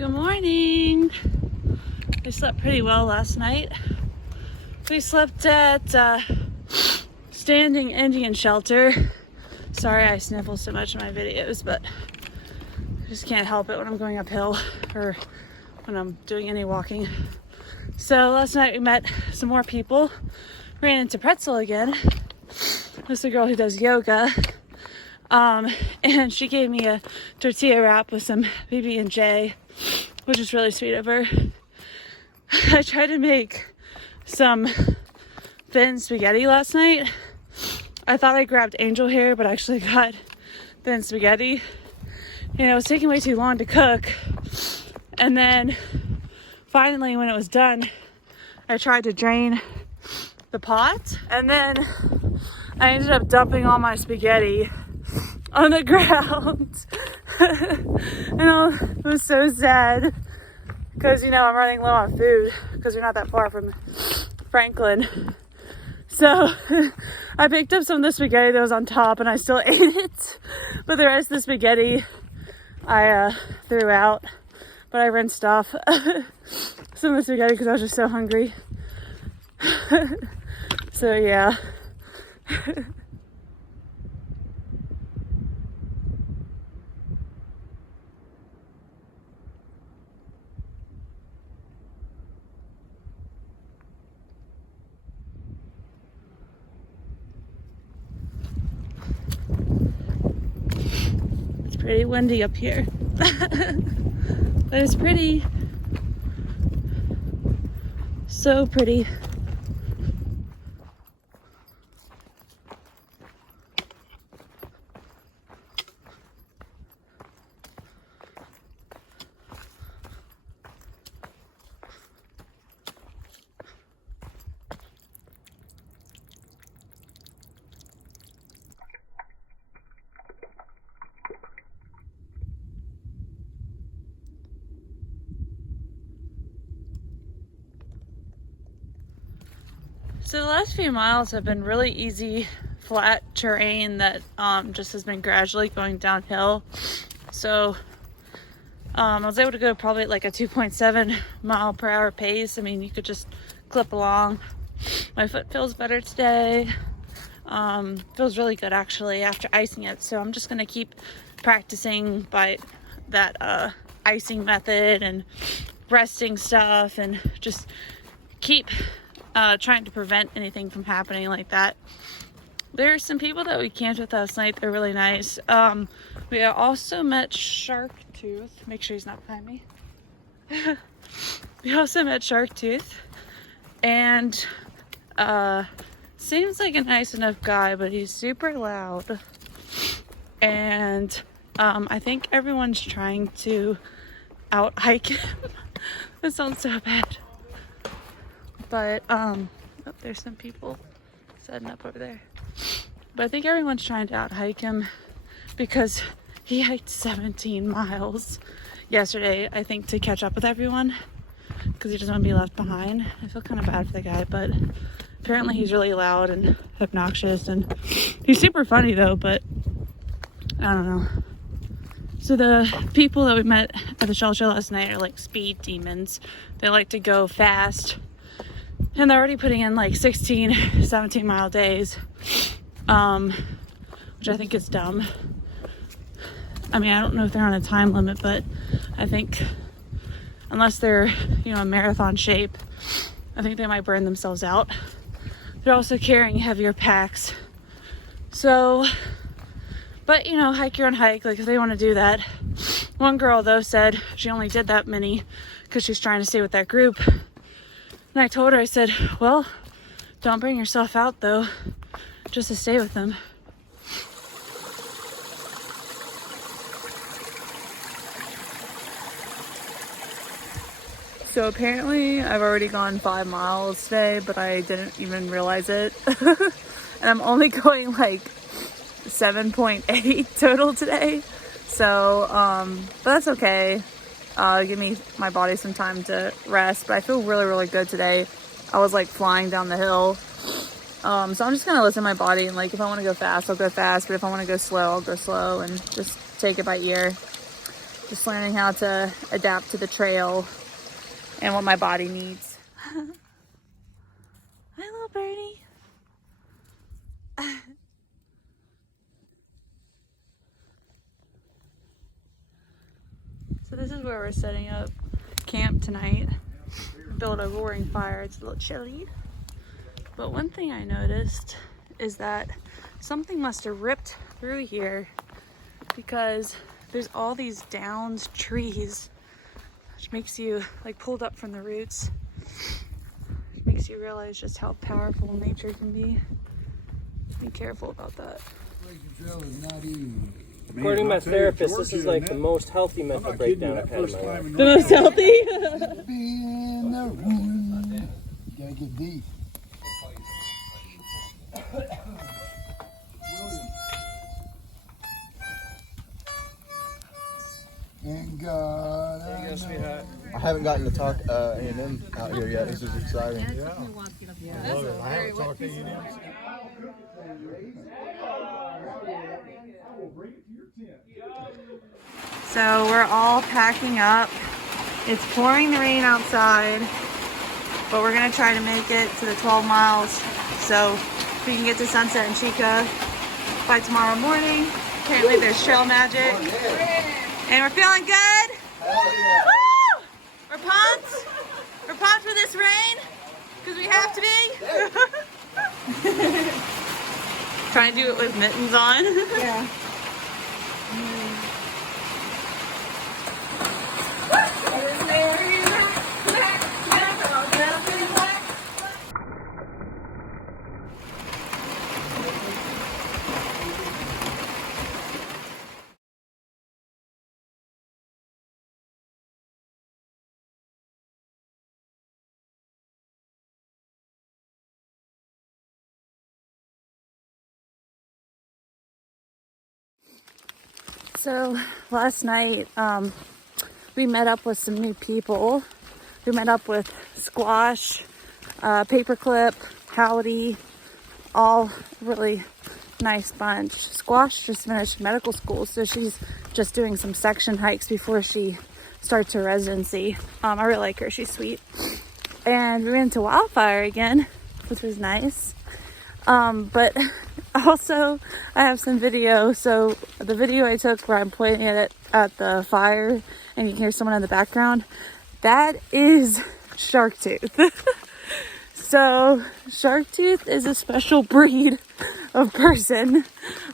Good morning. I slept pretty well last night. We slept at Standing Indian Shelter. Sorry I sniffle so much in my videos, but I just can't help it when I'm going uphill or when I'm doing any walking. So last night we met some more people. Ran into Pretzel again. This is a girl who does yoga. And she gave me a tortilla wrap with some PB&J, which is really sweet of her. I tried to make some thin spaghetti last night. I thought I grabbed angel hair, but I actually got thin spaghetti. And it was taking way too long to cook. And then finally, when it was done, I tried to drain the pot. And then I ended up dumping all my spaghetti on the ground. And I was so sad because, you know, I'm running low on food because we're not that far from Franklin. So I picked up some of the spaghetti that was on top and I still ate it. But the rest of the spaghetti I threw out. But I rinsed off some of the spaghetti because I was just so hungry. So yeah. It's pretty windy up here. But it's pretty. So pretty. So the last few miles have been really easy, flat terrain that just has been gradually going downhill. So I was able to go probably at like a 2.7 mile per hour pace. I mean, you could just clip along. My foot feels better today. Feels really good actually after icing it. So I'm just gonna keep practicing by that icing method and resting stuff and just keep trying to prevent anything from happening like that. There are some people that we camped with last night. They're really nice. We also met Sharktooth. Make sure he's not behind me. We also met Sharktooth, and seems like a nice enough guy, but he's super loud. And I think everyone's trying to out hike him. That sounds so bad. But, oh, there's some people setting up over there. But I think everyone's trying to out hike him because he hiked 17 miles yesterday, I think, to catch up with everyone because he doesn't want to be left behind. I feel kind of bad for the guy, but apparently he's really loud and obnoxious, and he's super funny though, but I don't know. So the people that we met at the shelter last night are like speed demons. They like to go fast. And they're already putting in like 16, 17 mile days, which I think is dumb. I mean, I don't know if they're on a time limit, but I think unless they're, you know, in marathon shape, I think they might burn themselves out. They're also carrying heavier packs. So, but you know, hike your own hike, like if they want to do that. One girl though said she only did that many because she's trying to stay with that group. And I told her, I said, well, don't bring yourself out though, just to stay with them. So apparently I've already gone 5 miles today, but I didn't even realize it. And I'm only going like 7.8 total today. So, but that's okay. Give me my body some time to rest, but I feel really, really good today. I was like flying down the hill. So I'm just gonna listen to my body, and like if I want to go fast, I'll go fast, but if I want to go slow, I'll go slow and just take it by ear. Just learning how to adapt to the trail and what my body needs. Hi, little birdie. So this is where we're setting up camp tonight. Build a roaring fire. It's a little chilly. But one thing I noticed is that something must have ripped through here because there's all these downed trees, which makes you like pulled up from the roots. It makes you realize just how powerful nature can be. Be careful about that. According to my therapist, this is like the most healthy mental breakdown I've had in my life. The most healthy? Be in the room. You gotta get deep. And God, There you go, sweetheart. I haven't gotten to talk A&M out here yet. This is exciting. I love it. I haven't talked to you yet. So we're all packing up. It's pouring the rain outside, but we're gonna try to make it to the 12 miles. So we can get to Sunset and Chica by tomorrow morning. Apparently there's trail magic. And we're feeling good. Woo! We're pumped. We're pumped for this rain, because we have to be. Trying to do it with mittens on. Yeah. So last night, we met up with some new people. We met up with Squash, Paperclip, Howdy, all really nice bunch. Squash just finished medical school, so she's just doing some section hikes before she starts her residency. I really like her, she's sweet. And we went to Wildfire again, which was nice. But also I have some video. So the video I took where I'm pointing it at the fire and you can hear someone in the background, that is Sharktooth. So Sharktooth is a special breed of person.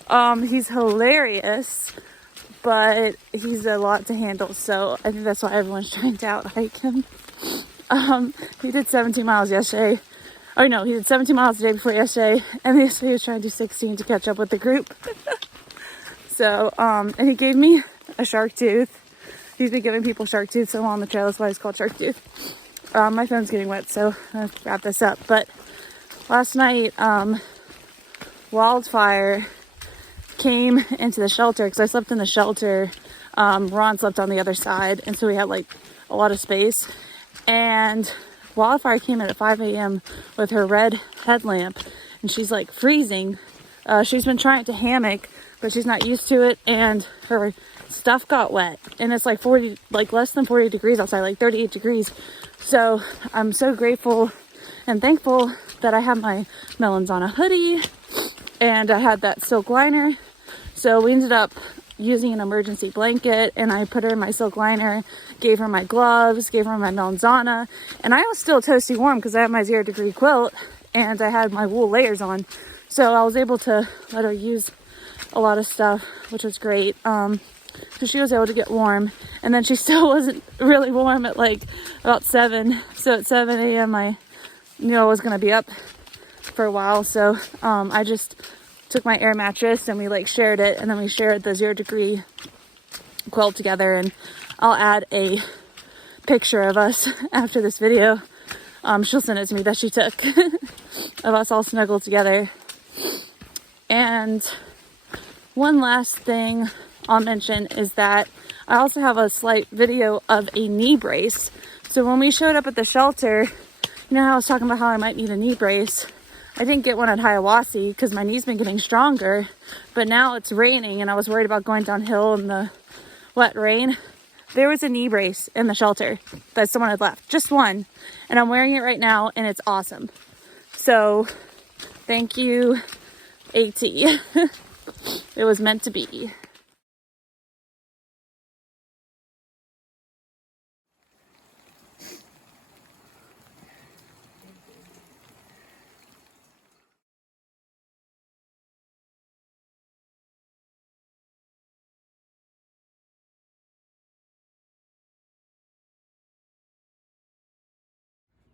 He's hilarious, but he's a lot to handle. So I think that's why everyone's trying to out hike him. He did 17 miles yesterday. Or no, he did 17 miles the day before yesterday, and yesterday he was trying to do 16 to catch up with the group. So, and he gave me a Sharktooth. He's been giving people Sharktooth so long on the trail, that's why it's called Sharktooth. My phone's getting wet, so I'm gonna wrap this up. But last night, Wildfire came into the shelter, because I slept in the shelter. Ron slept on the other side, and so we had like a lot of space. And Wildfire came in at 5 a.m. with her red headlamp, and she's like freezing. She's been trying to hammock, but she's not used to it, and her stuff got wet. And it's like 40, like less than 40 degrees outside, like 38 degrees. So I'm so grateful and thankful that I have my Melons on a hoodie, and I had that silk liner. So we ended up using an emergency blanket, and I put her in my silk liner, gave her my gloves, gave her my Melanzana, and I was still toasty warm because I had my 0 degree quilt and I had my wool layers on. So I was able to let her use a lot of stuff, which was great. So she was able to get warm, and then she still wasn't really warm at like about 7. So at 7 a.m. I knew I was gonna be up for a while. So I just took my air mattress and we like shared it, and then we shared the 0 degree quilt together, and I'll add a picture of us after this video. She'll send it to me that she took of us all snuggled together. And one last thing I'll mention is that I also have a slight video of a knee brace. So when we showed up at the shelter, you know how I was talking about how I might need a knee brace? I didn't get one at Hiawassee because my knee's been getting stronger, but now it's raining and I was worried about going downhill in the wet rain. there was a knee brace in the shelter that someone had left, just one, and I'm wearing it right now and it's awesome. So thank you, AT. It was meant to be.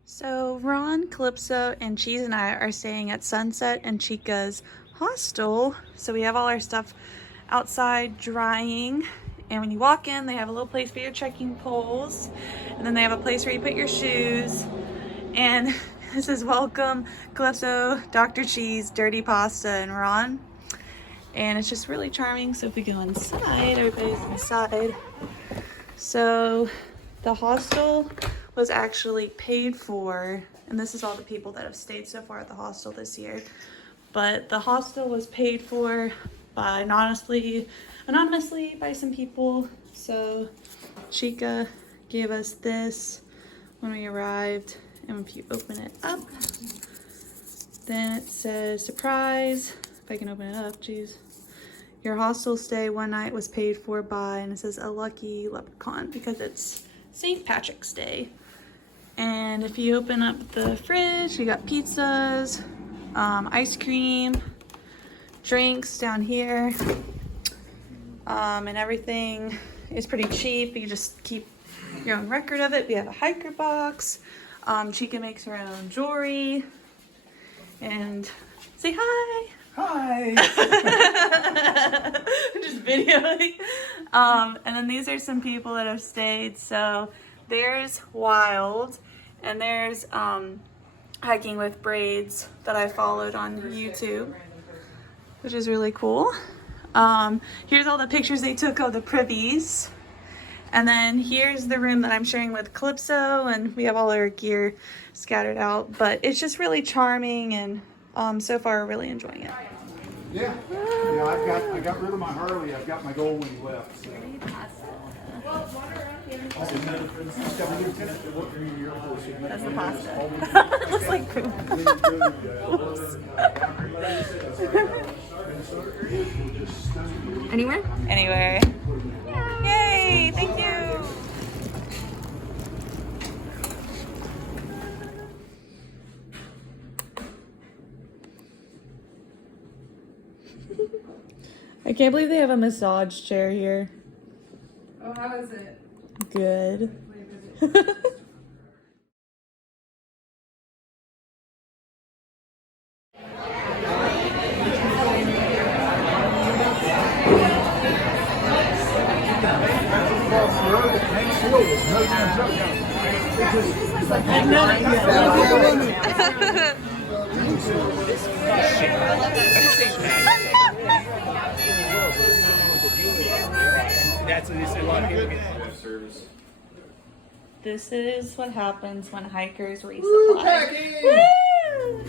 So Ron, Calypso, and Cheese and I are staying at Sunset and Chica's hostel. So we have all our stuff outside drying. And when you walk in, they have a little place for your trekking poles. And then they have a place where you put your shoes. And this is welcome Calypso, Dr. Cheese, Dirty Pasta, and Ron. And it's just really charming. So if we go inside, everybody's inside. So the hostel was actually paid for, and this is all the people that have stayed so far at the hostel this year, but the hostel was paid for by anonymously by some people. So Chica gave us this when we arrived, and if you open it up, then it says surprise. If I can open it up, geez. Your hostel stay one night was paid for by, and it says a lucky leprechaun because it's St. Patrick's Day. And if you open up the fridge, you got pizzas, ice cream, drinks down here, and everything is pretty cheap. You just keep your own record of it. We have a hiker box. Chica makes her own jewelry. And say hi. Hi. Just videoing. And then these are some people that have stayed. So there's Wild, and there's Hiking with Braids that I followed on YouTube, which is really cool. Here's all the pictures they took of the privies. And then here's the room that I'm sharing with Calypso, and we have all our gear scattered out, but it's just really charming, and so far we're really enjoying it. Yeah. Yeah, I got rid of my Harley. I've got my Goldwing left. So. That's the pasta. Looks like poop. Anywhere? Anywhere. Yay! Thank you. I can't believe they have a massage chair here. Oh, how is it? Good. This is what happens when hikers resupply. Woo!